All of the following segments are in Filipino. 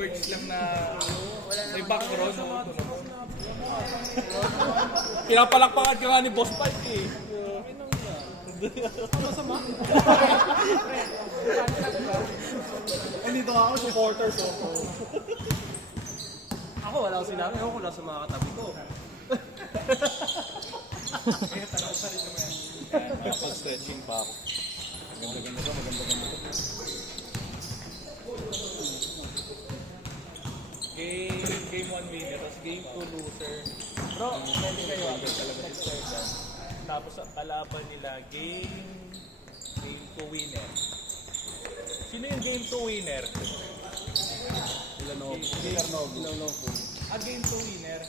words lang na may background. Pinapalakpakan ka nga ni Boss Pipe eh. Masama. Nandito ako, supporters ako. Ako wala akong sinabi. Ako kung nasa mga katabi ko. Pag-stretching pa ako. Maganda ka, maganda. Game 1 winner, tapos game 2 loser. Bro, pwede kayo talaga start yan. Tapos ang kalaban nila, game 2 winner. Sino yung game 2 winner? Ilanovo. Game 2 winner.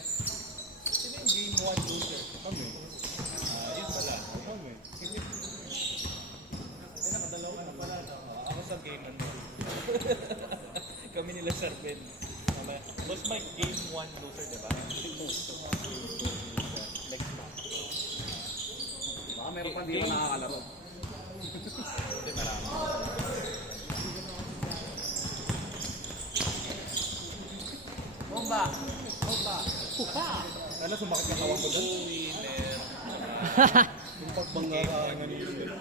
Sino yung game 1 loser? Kami. Yun pala. Kami. Nakadalaw ka na pala. Ako sa game ano. Kami nila Sir Ben. Boss Mike, game 1 loser, di ba? Baka meron pa di ba nakakalaro. Hindi, marami. Bomba! Ano, sumakit yung tawang ko doon? Winner. Yung pagbangga ka, ano yun.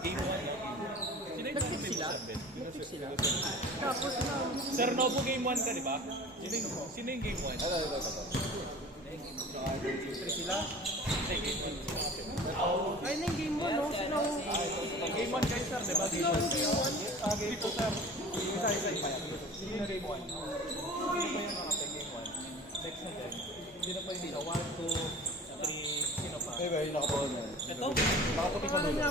Game 1. Sino yung game sila? Sila. Tapos na. Sir Novo, game 1 ka, di ba? Sino yung game 1? Ito. Sila. Hindi, game 1. Ay na yung game mo, no? Sila ang... Game 1 kayo, sir, di ba? Sila ang game 1. Game 2, sir. Isa. Sino yung game 1? Sino pa yung nakapay game 1? Next na din. Sino pa yung isa? 1, 2, 3, sino pa? May nakapuan na. Ito? Nakaputi sa dulo.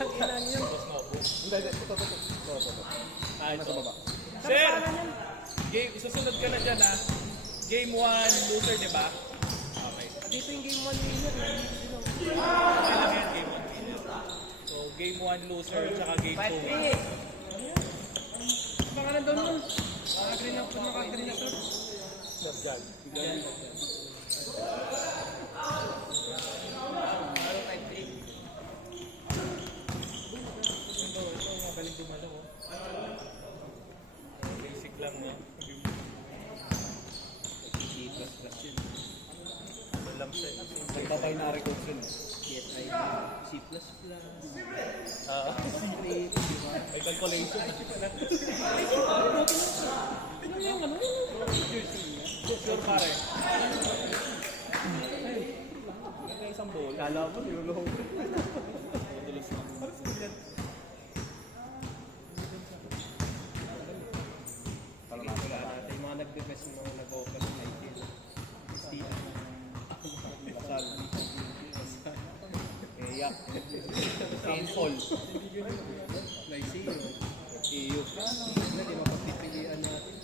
Tanginan yun. Boss Novo. Hindi. Ito. Nasa baba. Sir! Game, susunod ka na dyan, ha? Game 1, loser, di ba? Okay. Dito yung game 1 winner. Okay lang yan, game 1 winner. So, game 1 loser, tsaka game 2 winner. Pangalan daw nun. Naka-green na sir. Yan. Ito, magaling dumalo, oh. Basic lang, no? Alam siya. Nagpa-binary code sila. C++. May calculation. Sure, pare. May isang bowl. Kala mo, nilulong. Madulas na. Yung mga nag-request ng mga nag-open ng IT. Steve. Masal. Yak. Painful. Lyceum. Iyo. Hindi mapagpipilian natin.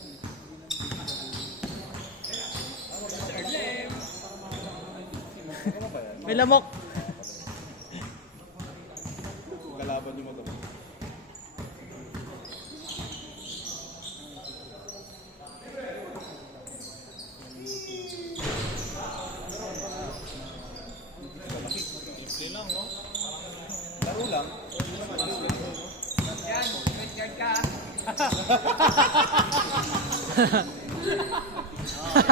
Ano ba yan? May lamok. Galaban yung mga. Yun lang, no? Laro lang. Yan, point guard ka.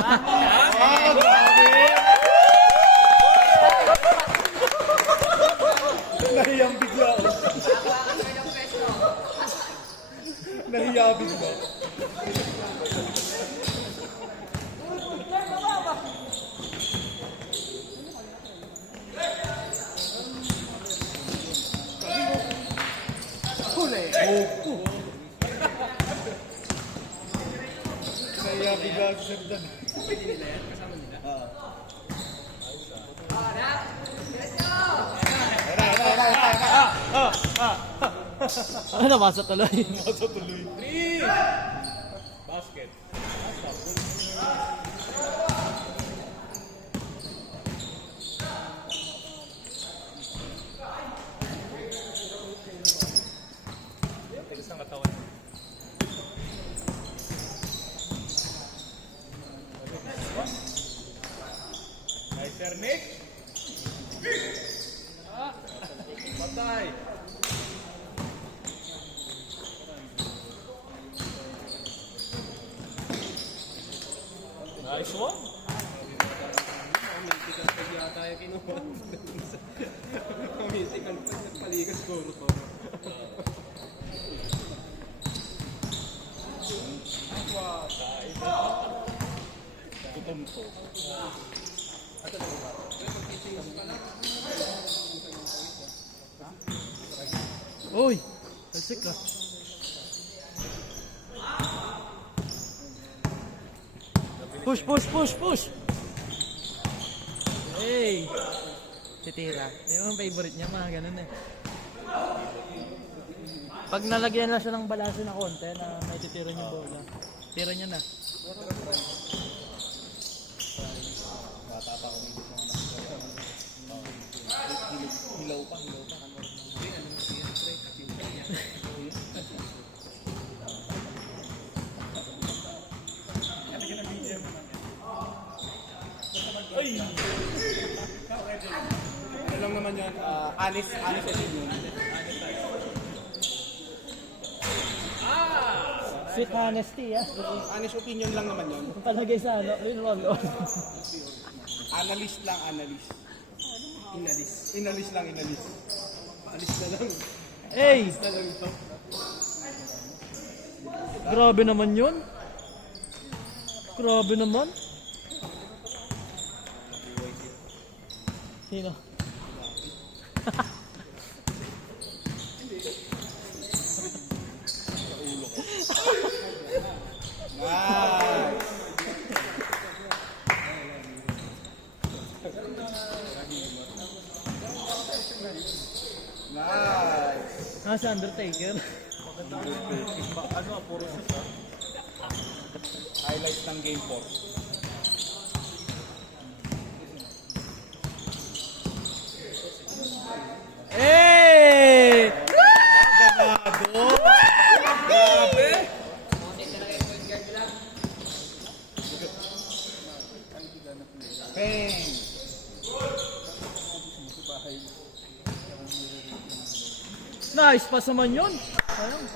Ah, grabe! Nahiyang bigla. Nahiya bigla. Huli. Nahiya bigla si Sir Dan. Pwede nila yan, kasama nila. Ano, nabasa tuloy. Matutuloy. 3! Basket. Tigas ng katawan. Nice, Sir Nick. Patay. kinuha. Mythical pa nagpalikas ko to. Tutumpo. Uy! Talsik ka. Push, push, push, push! Hey! Titira. Yung favorite niya, mga ganun eh. Pag nalagyan na siya ng balanse na konti na may titira niya bola, tira niya na. Hilaw pa. Ano lang naman yun, honest opinion. Sweet honesty, ah. Honest opinion lang naman yun. Kung palagay sa ano, yun lolo. Analyst lang, analyst. Inalis lang, inalis. Paalis na lang. Hey! Na lang ito. Grabe naman yun. Grabe naman. Sino? Nice! Nice! Ah, si Undertaker. Puro siya. Highlights ng game 4. Hey! Bang! Nice pass naman yun. Ayun.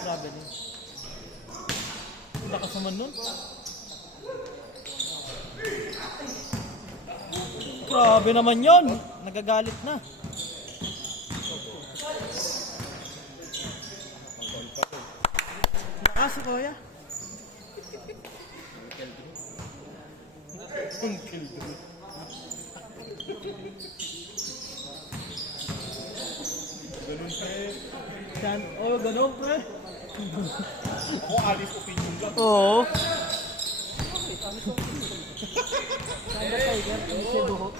Grabe din. Lakas naman nun. Grabe naman yun. Nagagalit na. Lakas si Kuya. Yan. Oh, ganun pre. Ako, honest opinion lang. Oo. Undertaker, hindi siya buhok.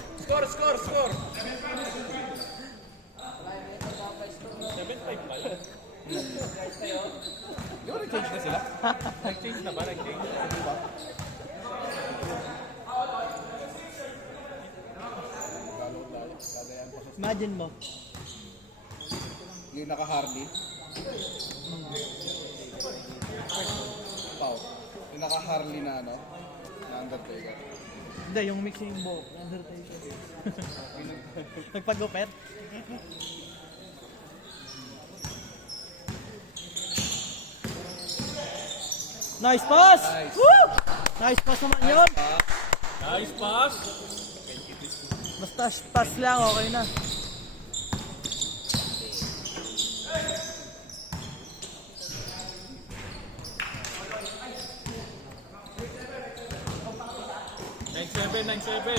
Score! 7-5 pala. Di ba nag-change na sila? Nag-change na ba? Nag-change? Imagine mo. Yung naka-Harley. Pau. Yung naka-Harley na ano? Na Undertaker. Hindi, yung mixing buhok. Undertaker. Nagpagupet. Nice pass! Nice. Woo! Nice pass naman yun. Nice pass! Basta pass lang, okay na. Nine seven.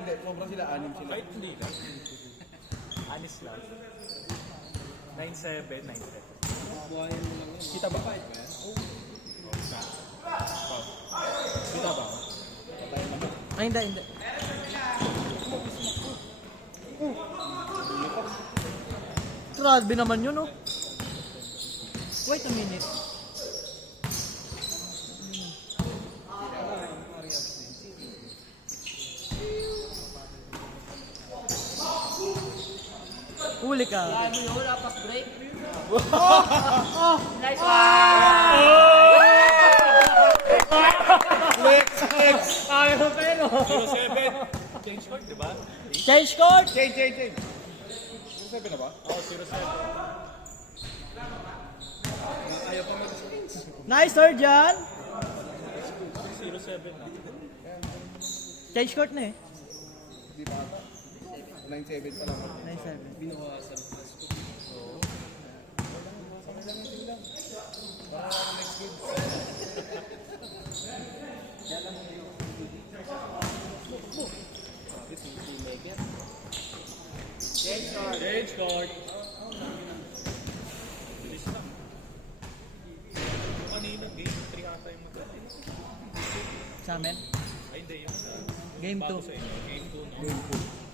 Hindi, sobrang sila, anim sila. Kahit hindi lang. Honest lang. 9-7, 9-7. Kita ba? Kita ba? Ay, hindi. Grabe naman yun, oh. Wait a minute. Huli ka. Ayaw pero. 07. Change court, di ba? Change court. Change. 07 na ba? Oo, 07. Ayaw pa mag-change. Nice, sir, John. 07 na. Change court na eh. Di ba ata? 9-7 pa lang. Nice, sir. Change court. Bilis na. Kanina, game 3 ata yung magkakasin. Sa amin. Ay, hindi yung sa... Game bago 2. sa inyo. Game 2, no?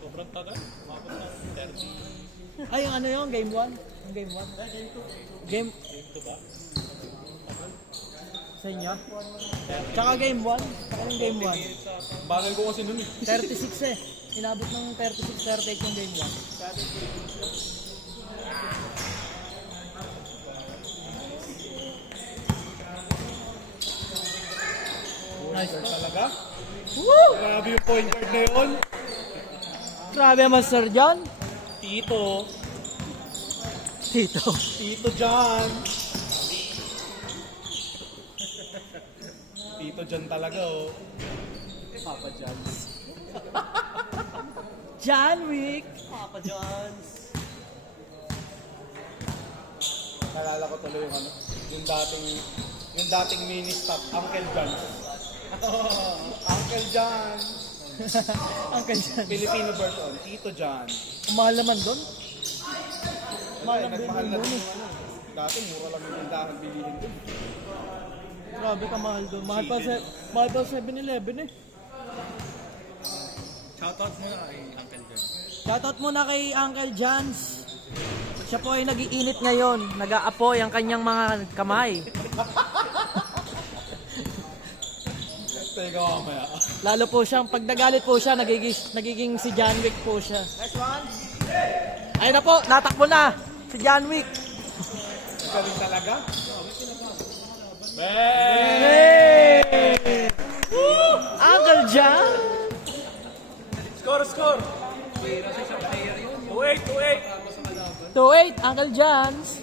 Sobrang tagal. Umabot na 30. Ay, yung ano yung game 1? Yung game 1? Game Game 2 ba? sa inyo? Tsaka game 1? Tsaka yung game 1? Bagal ko kasi nun eh. 36 eh. Inabot ng 36-38 yung game 1. Nice pa. Talaga? Woo! Grabe yung point guard na yun. Grabe naman, Sir John. Tito. Tito. Tito John. Tito John talaga oh. Papa John. John Wick. Papa John's. Nalala ko tuloy yung ano, yung dating mini stop, Uncle John. Uncle John. Uncle John. Filipino version, Tito John. Mahal naman doon. Mahal Ay, ang nagmahal bilhin na doon din eh. yung ano. Dati mura lang yung tindahan bilihin doon. Grabe ka mahal doon. Mahal pa 7-Eleven eh. Shoutout mo na kay Uncle John. Shoutout muna kay Uncle Johns. Siya po ay nag-iinit ngayon. Nag-aapoy ang kanyang mga kamay. Teka mamaya. Lalo po siyang, pag nagalit po siya, nagiging si John Wick po siya. Ayun na po, natakbo na si John Wick. Ikaw rin talaga? Hey! Woo! Uncle John! Score! 2-8! 2-8, Uncle Johns.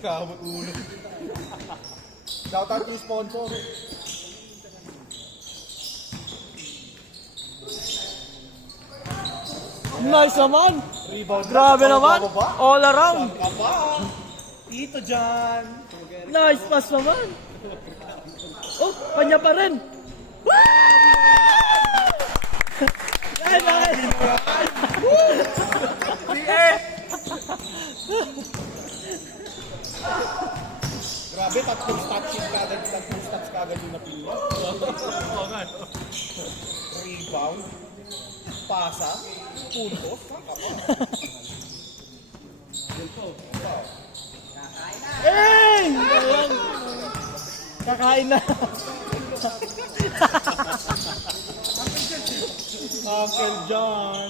Kamot ulo. Shoutout yung sponsor. Nice naman. Rebound. Grabe naman. Ba? All around. Saan ka ba? Tito John. Nice pass naman. Oh, kanya pa rin. Ay, bakit? Grabe, tatlong stats kagad yung napili. Oo nga, no? Rebound. Pasa. Punto. Saan ka ba? Hey! Ayan. Kakain na. Uncle John.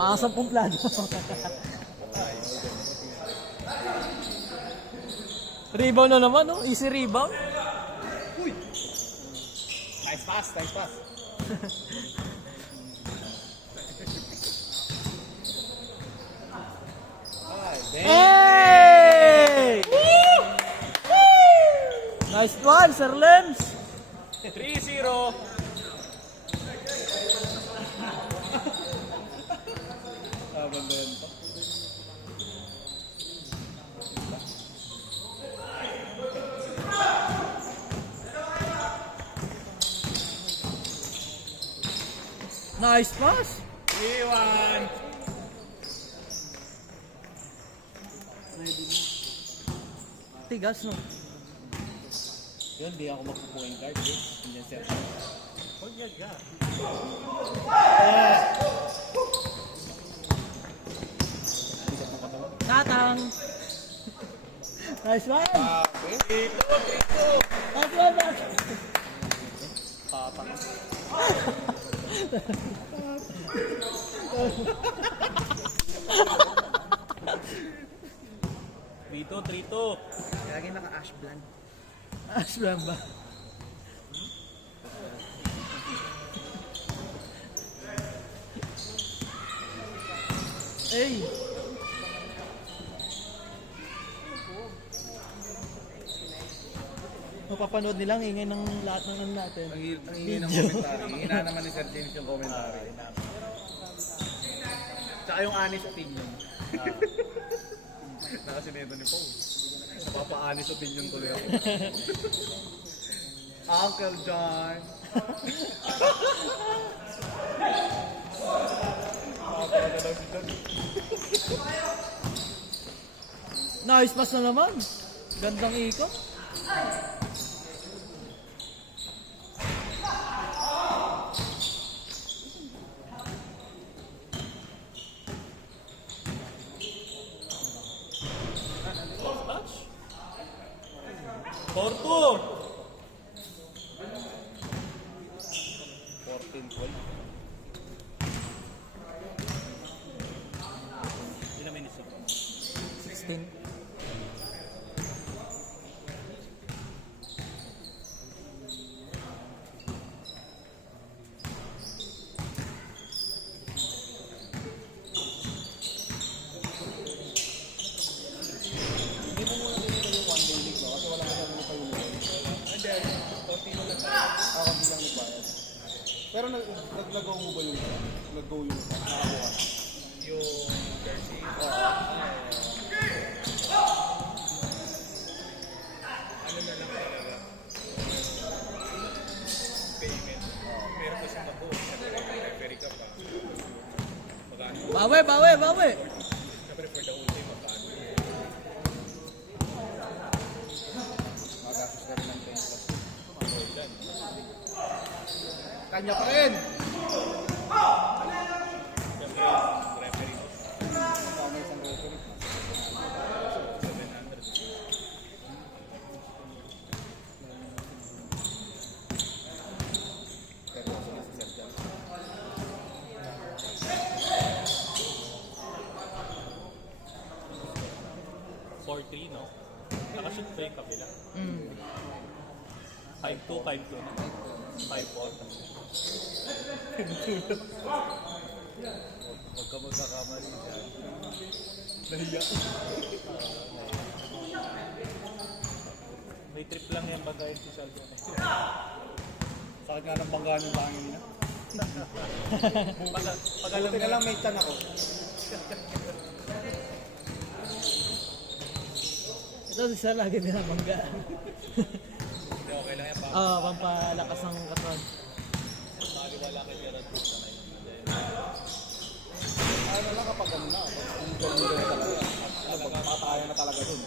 Mga 10 plano. Rebound na naman, no? Easy rebound. Uy! Nice pass. Hey! Nice one, Sir Lems. 3-0. Tama ba yan pa? Nice pass. 3-1. Tigas, no? Yun, di ako magpo-point guard. Hindi sir. Huwag yan ka. Tatang. Nice one. Dito. Nice one, man. Tatang. Trito. Lagi naka-ash blonde. Aslan ba? Hey! Mapapanood nilang ingay ng lahat ng ano natin. Ang ingay ng commentary. Hina naman ni Sir James yung commentary. Tsaka yung honest opinion. Nakasinedo ni Paul. Napapa-honest opinion tuloy ako. Uncle John. Nice pass na naman. Gandang ikot. Touch. Porto. 14-12. Ilang minutes na? 16. Hindi mo muna din yung one day league, no? Kasi wala ka naman pa yung Hindi. Konti mo lang. ako bilang required. Pero nag-go mo ba yung nag-go yung nakabukas? Yung jersey. Ano na lang talaga? Payment. Meron kasi ako. Referee ka pa. Magkano? Bawi! Siyempre for the whole team, magkano? Magastos ka rin ng 10 plus. So, dyan. Kanya pa rin! Siyempre, referee mo. Kasama isang referee. 700. Pero sige si Sir John. Four 3, no? Nakashoot pa yung kabila. 5-2, 5-2 na. 5-4. Huwag ka magkakamali dyan. Nahiya. May trip lang yan bagayin si Shaldo. Sakit nga ng banggaan yung tangin niya. Pag alam Buti na lang may tan ako. Ito si Sir lagi binabangga. hindi okay lang yan. Oo, pampalakas ng katawan. Maliwala kay Gerard Cruz na yun. Ano lang kapag ano na, kapag illegal na talaga. Ano, pagpapatayan na talaga dun.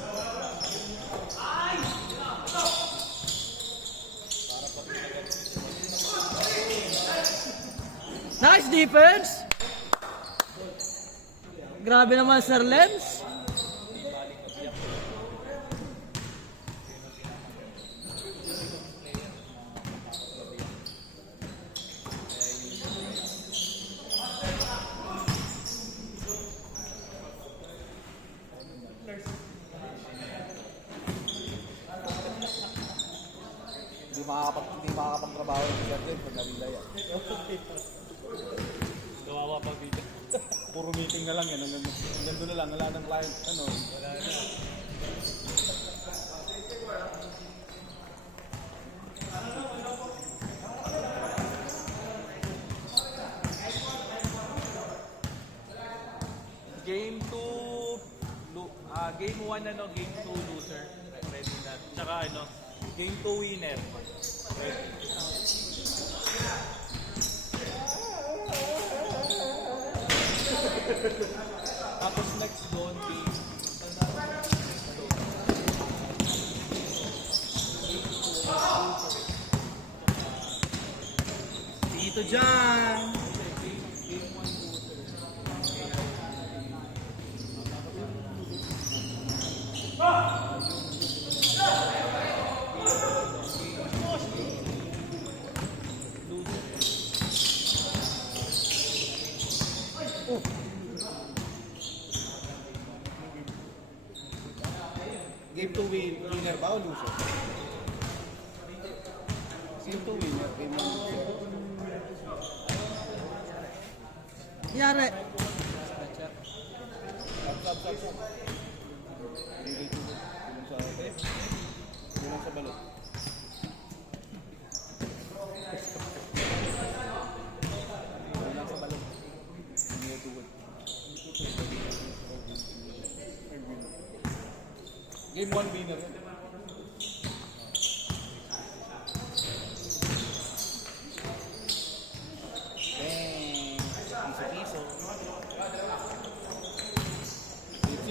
Nice defense! Grabe naman Sir Lens. Hindi makakapagtrabaho ng Sir John pag nalilaya. Gawawa pag dito. Puro meeting na lang yan. Hanggang doon na lang. Wala ng client. Ano? Wala na. Game 2, game 1 ano, game 2 loser. Ready na. Tsaka ano, game 2 winner. Ready. Tapos next doon, game dito dyan. Game 2 winner ba o loser? Game 2 winner, game 1 loser. Yari. Sab. Kulang sa balot. Kulang sa balot. Hindi tuwod. Game 1 winner. Piso.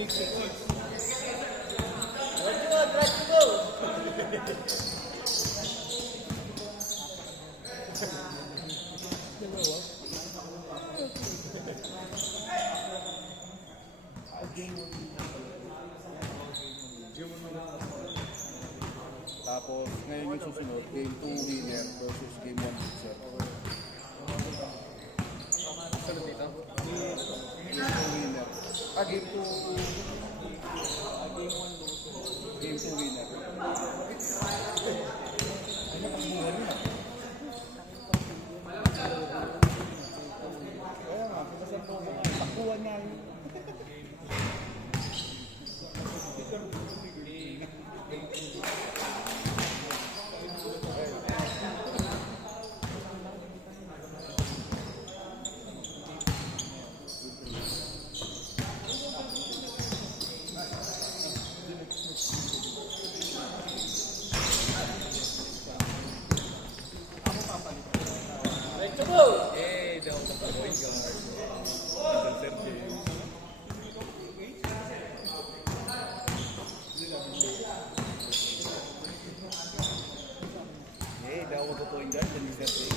6. Tapos ngayon yung susunod, game 2 winner versus game 1 loser. Sunod dito? Game 2 winner. Game 2 game 2 winner. Ano ang buhay niya? Kaya nga, pinasal ko mga takuan niya yun. Hindi ako magpupuin dyan, then is that day.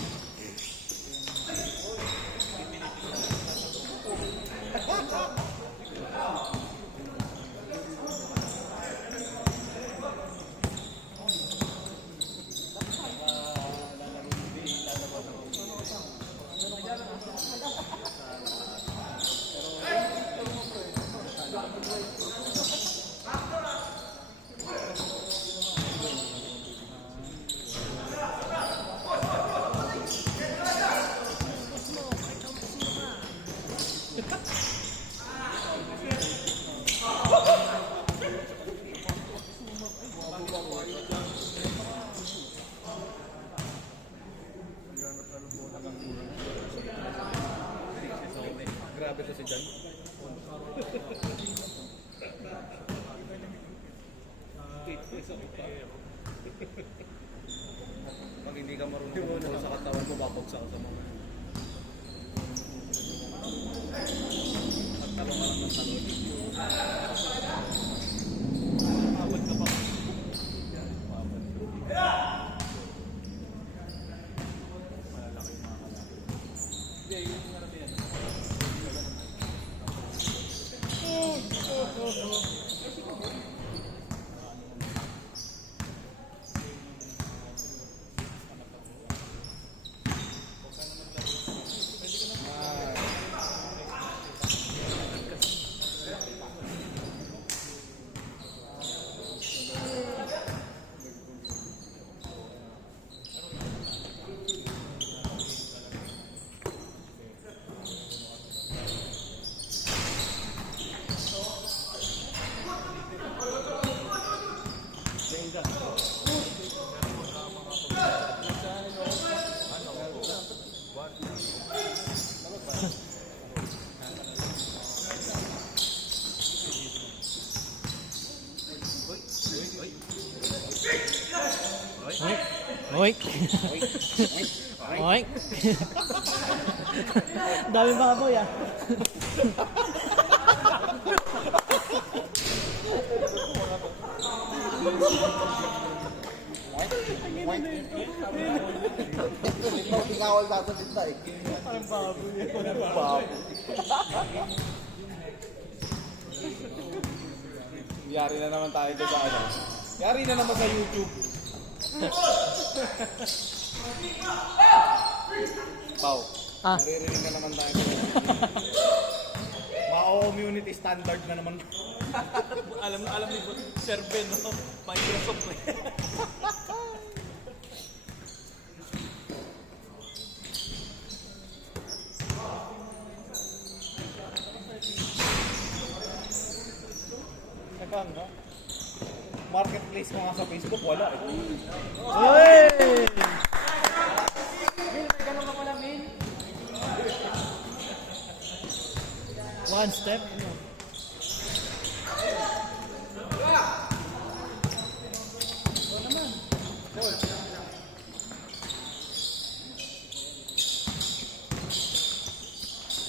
Grabe to si Jan. Pag hindi ka marunong kumulong sa katawan mo, babagsak ka sa mga. At talong ka lang ng talon. Mabot ka pa. Malalaki yung mga kalaki. Hindi, yun yung narami yan. Oink. Oink. Dami mga boy ah. Hindi nga ako sasalita eh. Parang baboy. Yari na naman tayo dyan sa ano. Yari na naman sa YouTube. Pau. Ah. Naririnig na naman tayo. Mao-community standard na naman. alam ni Sir Ben, no? Microsoft eh. Teka nga. Marketplace mga sa Facebook, wala eh. Uy! One step.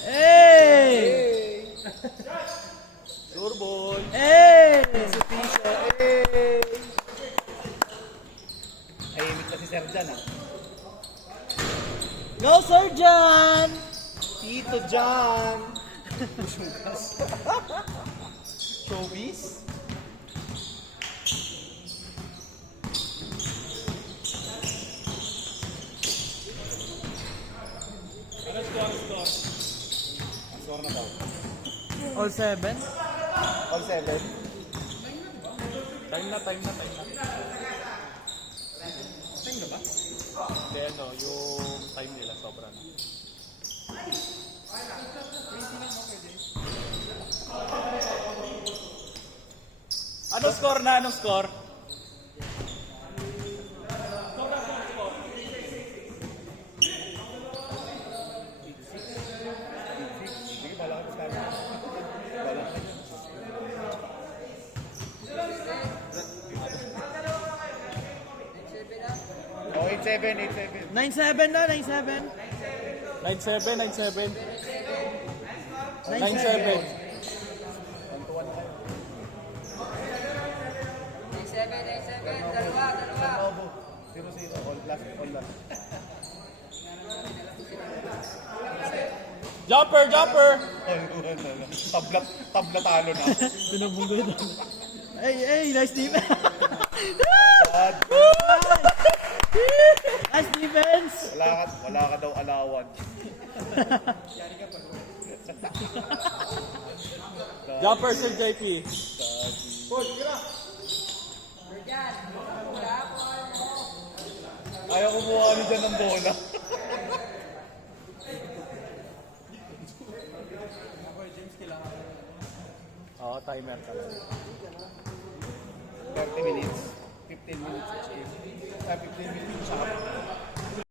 Hey! Sure boy. Hey! Tahimik na si Sir Jan ah. Go, Surgeon! Tito Jan! Showbiz? Ano score? Ang score na daw. All seven? All 7. Time na. Time na ba? Hindi, ano, yung time nila sobra na. Anong score na? Anong score? Sige, bala ka sa bala. Oh, 8-7. 9-7 na, 9-7. 9-7, 9-7. 9-7. 1-1 tayo. 0-0. All last. Jumper! Tabla talo na. Binubunggoy na. Hey, nice defense! Nice defense! Wala ka daw alawan. Jumper, Sir JP. Ayaw kumuha ni dyan ng bola. Oo, timer ka lang. 30 minutes. 15 minutes each game. 15 minutes each half.